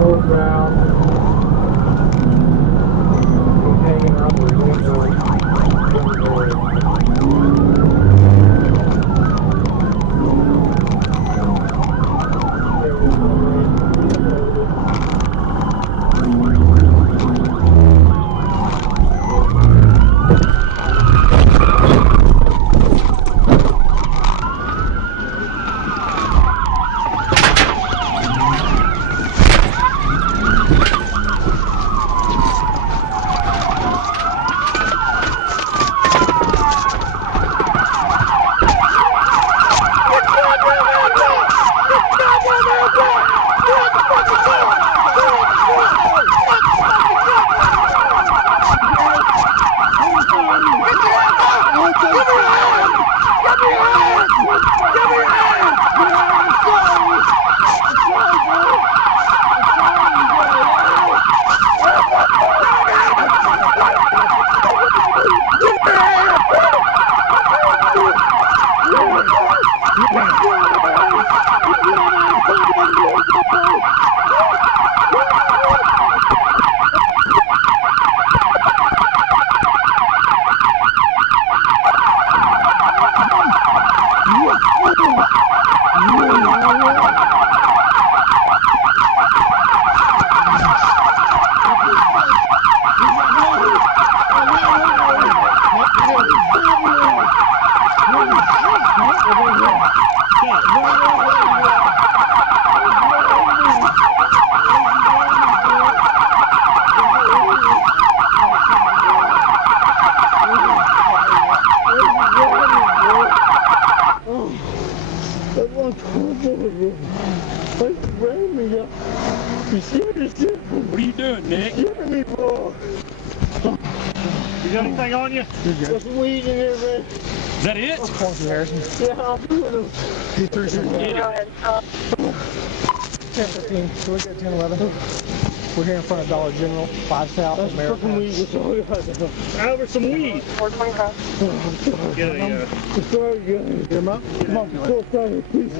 northbound. He's hanging out the What are you doing, Nick? Giving me, bro. You got anything on you? There's some weed in here, man. Is that it? Yeah, I'm doing them. You threw some. Yeah. 10-15. So we got 10-11. We're here in front of Dollar General, 5 South That's America. fucking weed. That's all I got. Over some weed. 425. Get a, Sorry, guys. Get him up. Come on. So sorry, please.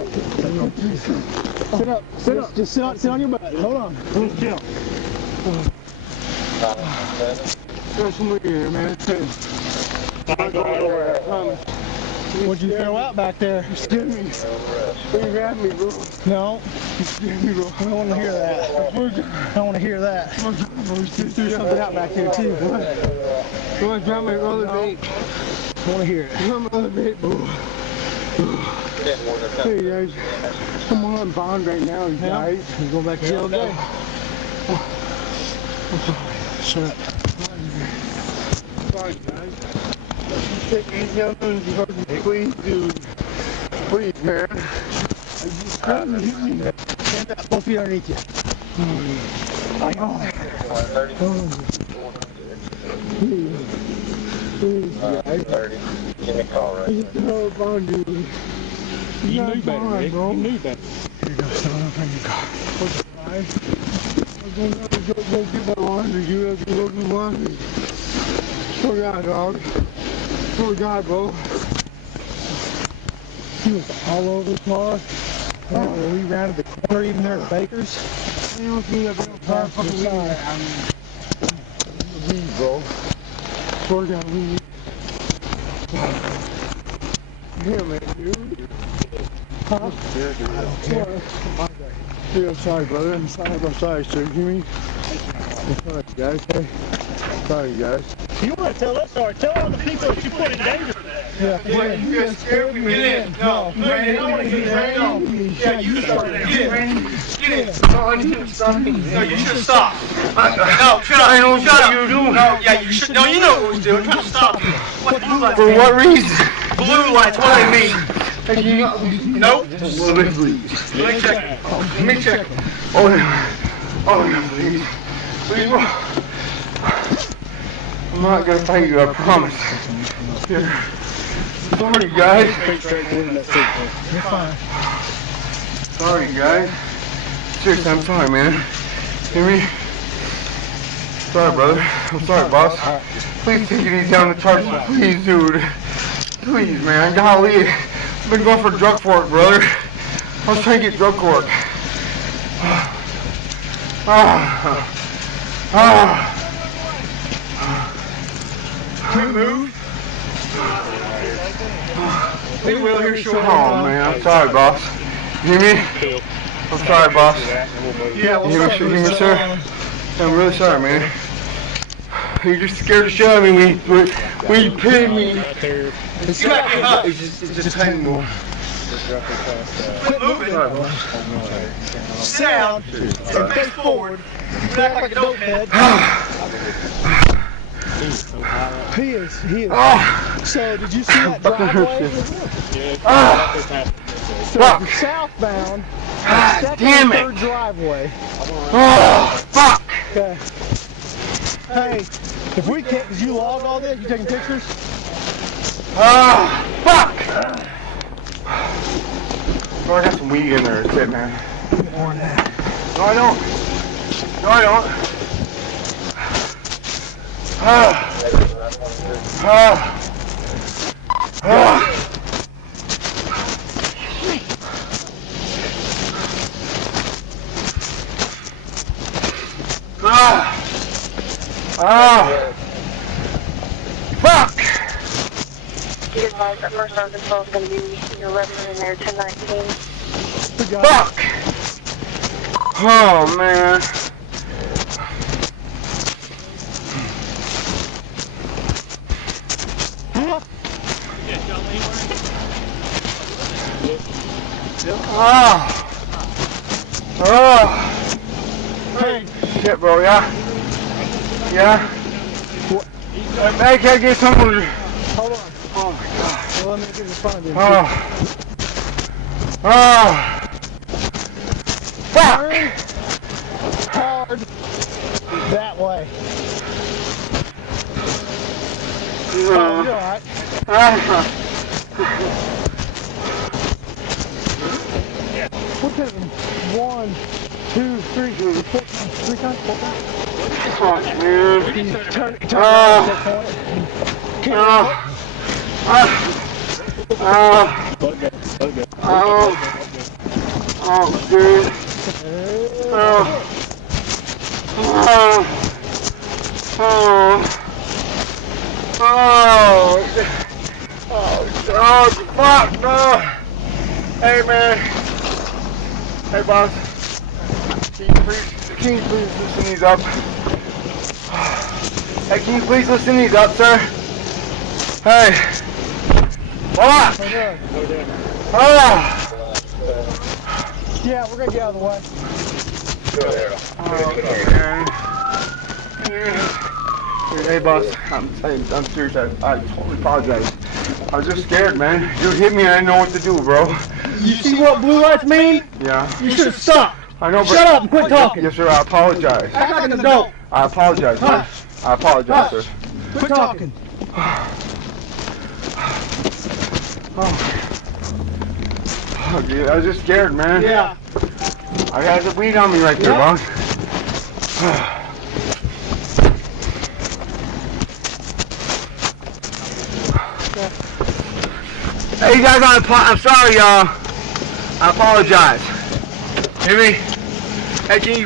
Sit up. Sit up. Just sit on your butt. Hold on. just chill. There's some weed here, man. What'd you throw out back there? You scared me. You grabbed me, bro. No. You scared me, bro. I don't want to hear that. I don't want to hear that. You threw something out back there too. You want to grab my other bait? I want to hear it. Grab my other bait, bro. Hey, guys. I'm on bond right now, you guys. You're going back to jail today. Shut up. Sorry, guys. Take it easy on me, please, dude. Please, man. I just couldn't hit me. Stand up. Both feet underneath you. Please, guys. Give me a call right I just held on, dude. You knew better, Nick. You knew better. Here you go. Stand up in your car. I'm going to go get my laundry. You have to go do laundry. Swear to God, dog. Swear to God, bro. He was all over the car. We rounded the corner even there at Baker's. You don't see that damn car fucking weed, bro. Swear to God, weed. Damn it, dude. Huh? Yeah, dude. I don't care. Dude, I'm sorry, brother. I'm sorry, sir. You mean? I'm sorry, guys. Hey. Sorry, guys. You want to tell us, or tell all the people that you put in danger for that? Yeah. You guys scared me. Get in. No. Brandon, I want to get in. Yeah, you started. Get in. Get in. No, I need to stop. No, you should stop. No, shut up. I know shut up. you do. No, yeah, you should. No, you know what we're doing. Try to stop. What the blue lights For mean? what reason? Blue lights, what do they mean? Nope. Let me please. Let me check. Let me check. Oh, yeah, please. Please. I'm not gonna fight you, I promise. Here. Sorry, guys. You're fine. Sorry, guys. Seriously, I'm sorry, man. Hear me? Sorry, brother. I'm sorry, boss. Please take it easy on the charges. Please, dude. Please, man. Golly. I've been going for drug court, brother. I was trying to get drug court. Can we move? Hey, Will, here's your home, man. I'm sorry, boss. You hear me? I'm sorry, boss. Yeah, You hear me, sir? I'm really sorry, man. You're just scared to show me. We paid me. You might be up. It's just pain more. Quit moving. Sorry, boss. Sit down and face forward. You act like a dope head. He is. Oh, So, did you see that driveway? So, fuck. southbound, God second damn and it. third driveway. Oh, fuck. Okay. Hey, if we can't, did you log all this? You taking pictures? Oh, fuck. Oh, I got some weed in there. That's it, man. More than that. No, I don't. No, I don't. Ah. Ah. Ah. Ah. Ah. Fuck. Be advised that first sergeant is going to be your resident in there 1019. Fuck. Oh, man. Ah. Oh. Hey, Shit, bro, yeah? Yeah? Hey, can I get someone? hold on. Oh, my God. Well, let me get in front of you. Oh. Oh. Fuck. Turn hard that way. Oh, you're alright. What is it? 1, 2, 3, 4 times, 3 times, 4 times? Fuck, man. Turn Oh. around, take point. Oh, dude. Oh. Oh, fuck, no. Hey, man. Hey, boss. Can you please loosen these up? Hey, can you please loosen these up, sir? Hey. Fuck. Oh. Yeah, we're gonna get out of the way. Okay, man. Hey, boss. I'm serious. I totally apologize. I was just scared, man. You hit me and I didn't know what to do, bro. You see what blue lights mean? Yeah. You should have stopped. I know, but... Shut up and quit talking. Yes, sir. I apologize. Act like an adult. I apologize, sir. I apologize, sir. Quit talking. Oh, dude, I was just scared, man. Yeah. I had the weed on me right there, boss. Hey, you guys, I'm sorry, y'all. I apologize. Hear me? Hey, can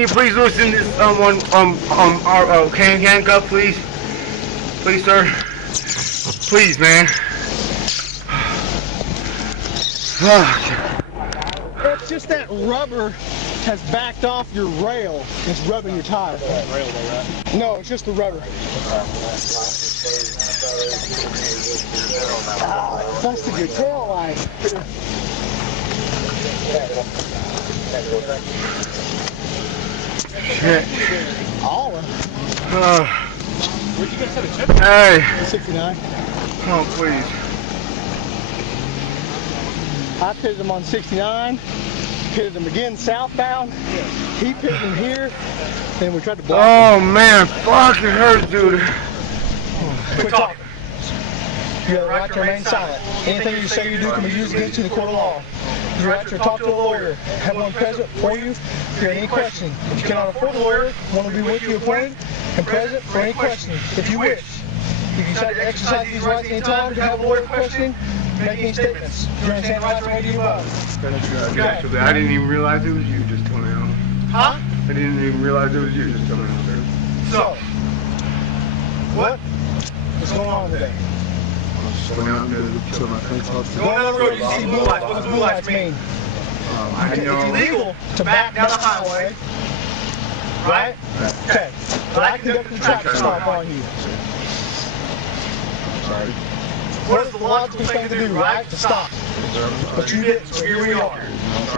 you please loosen this handcuff, please? Please, sir. Please, man. Fuck. It's just that rubber has backed off your rail. It's rubbing your tire. No, it's just the rubber. Ah, it busted your tail light. Shit. All of Hey. 69. Oh, please. I pitted him on 69. Pitted him again southbound. He pitted him here. Then we tried to block him. Oh, man. Fuck, it hurts, dude. Quit talking. You have the right to remain silent. Anything you say or do can be used against you in the court of law. You have to talk to a lawyer. Have one present for you if you have any question. If you cannot afford a lawyer, one will be with you appointed and present for any question. If you wish, you can try to exercise these rights any time to have a lawyer questioning, make any statements. Do you understand the rights made to you above? Actually, I didn't even realize it was you just coming out. Huh? I didn't even realize it was you just coming out there. So, what's going on today? Going out to my friend's house. Going down the road, you see blue lights. What does blue lights mean? I know. It's illegal to back down the highway, right? Okay. But I conducted a traffic stop on you. Sorry. What is the logical thing to do, right? To stop. But you didn't, so here we are.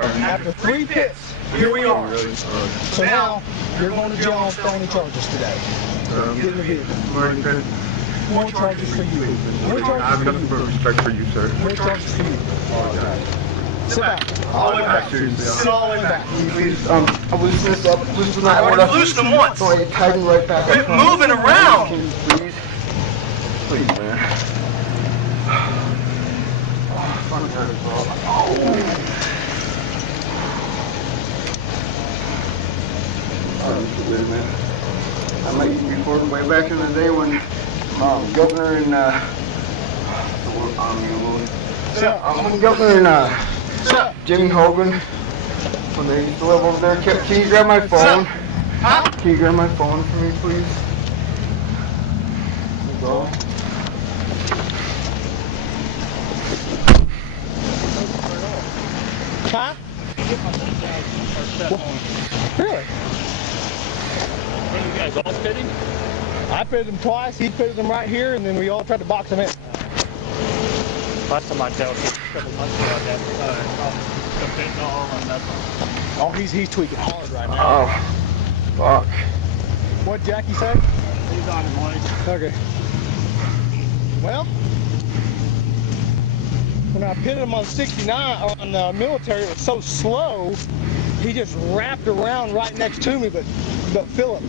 After 3 pits, here we are. So now, you're going to jail on felony charges today. Get in the vehicle. More charges for you. More I have charges for nothing but you. respect for you, sir. More charges for you. Sit back. All the way back. Sit all the way back. Please, I'll loosen this up. Loosen that one up. Loosen them once. So I tighten right back up. Quit moving around. Please. Please, man. I met you before, way back in the day when Governor and Governor and Jimmy Hogan, when they used to live over there. Can you grab my phone? Huh? Can you grab my phone for me, please? There you go. Huh? Really? Hey, you guys all pitting? I pitted him twice, he pitted him right here, and then we all tried to box him in. Last time I dealt with a couple months ago, I had some fentanyl and nothing. Oh, he's tweaking hard right now. Oh, fuck. What'd Jackie say? He's on his way. Okay. Well, when I pitted him on 69, on the military, it was so slow, he just wrapped around right next to me, but Philip,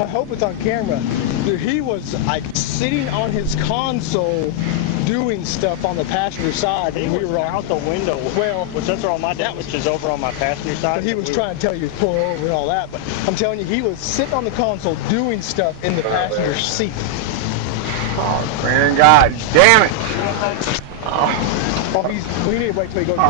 I hope it's on camera. Dude, he was like sitting on his console doing stuff on the passenger side. He And we was were out the window. Well, which that's where all my damage is over on my passenger side. he was trying to tell you to pull over and all that, but I'm telling you, he was sitting on the console doing stuff in the passenger seat. Oh, man, God damn it. Oh, we need to wait till he goes to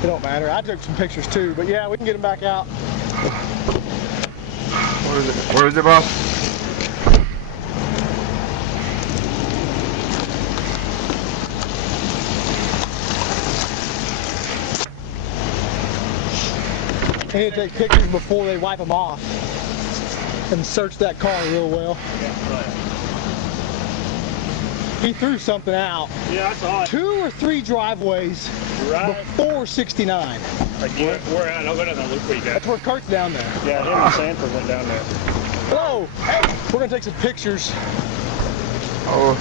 It don't matter. I took some pictures too, but yeah, we can get him back out. Where is it, boss? They need to take pictures before they wipe them off and search that car real well. He threw something out. Yeah, I saw it. 2 or 3 driveways before 69. Again, we're at. I'll go down that loop where you got. That's where Kurt's down there. Yeah, him and Sanford went down there. Hello. Hey, we're gonna take some pictures. Oh.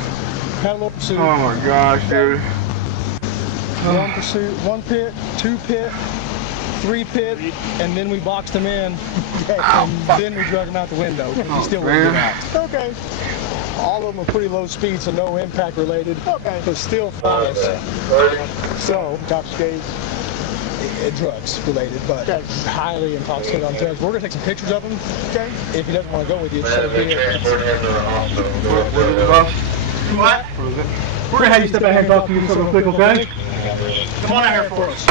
Had a little pursuit. Oh my gosh, dude. 1 pursuit, 1 pit, 2 pit, 3 pit, and then we boxed him in. And then we drug him out the window. He still wouldn't get out. Okay. All of them are pretty low speed, so no impact related. Okay. But still flies. So, intoxicated, drugs related, but highly intoxicated on drugs. We're gonna take some pictures of him. Okay. If he doesn't want to go with you, just send a video. What is it, boss? What? What is it? We're gonna have you step ahead and talk to you real quick, okay? Come on out here for us.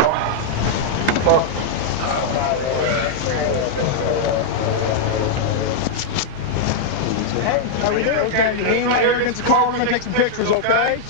Fuck. How we doing? Okay, you lean right here against the car. We're gonna take some pictures, okay?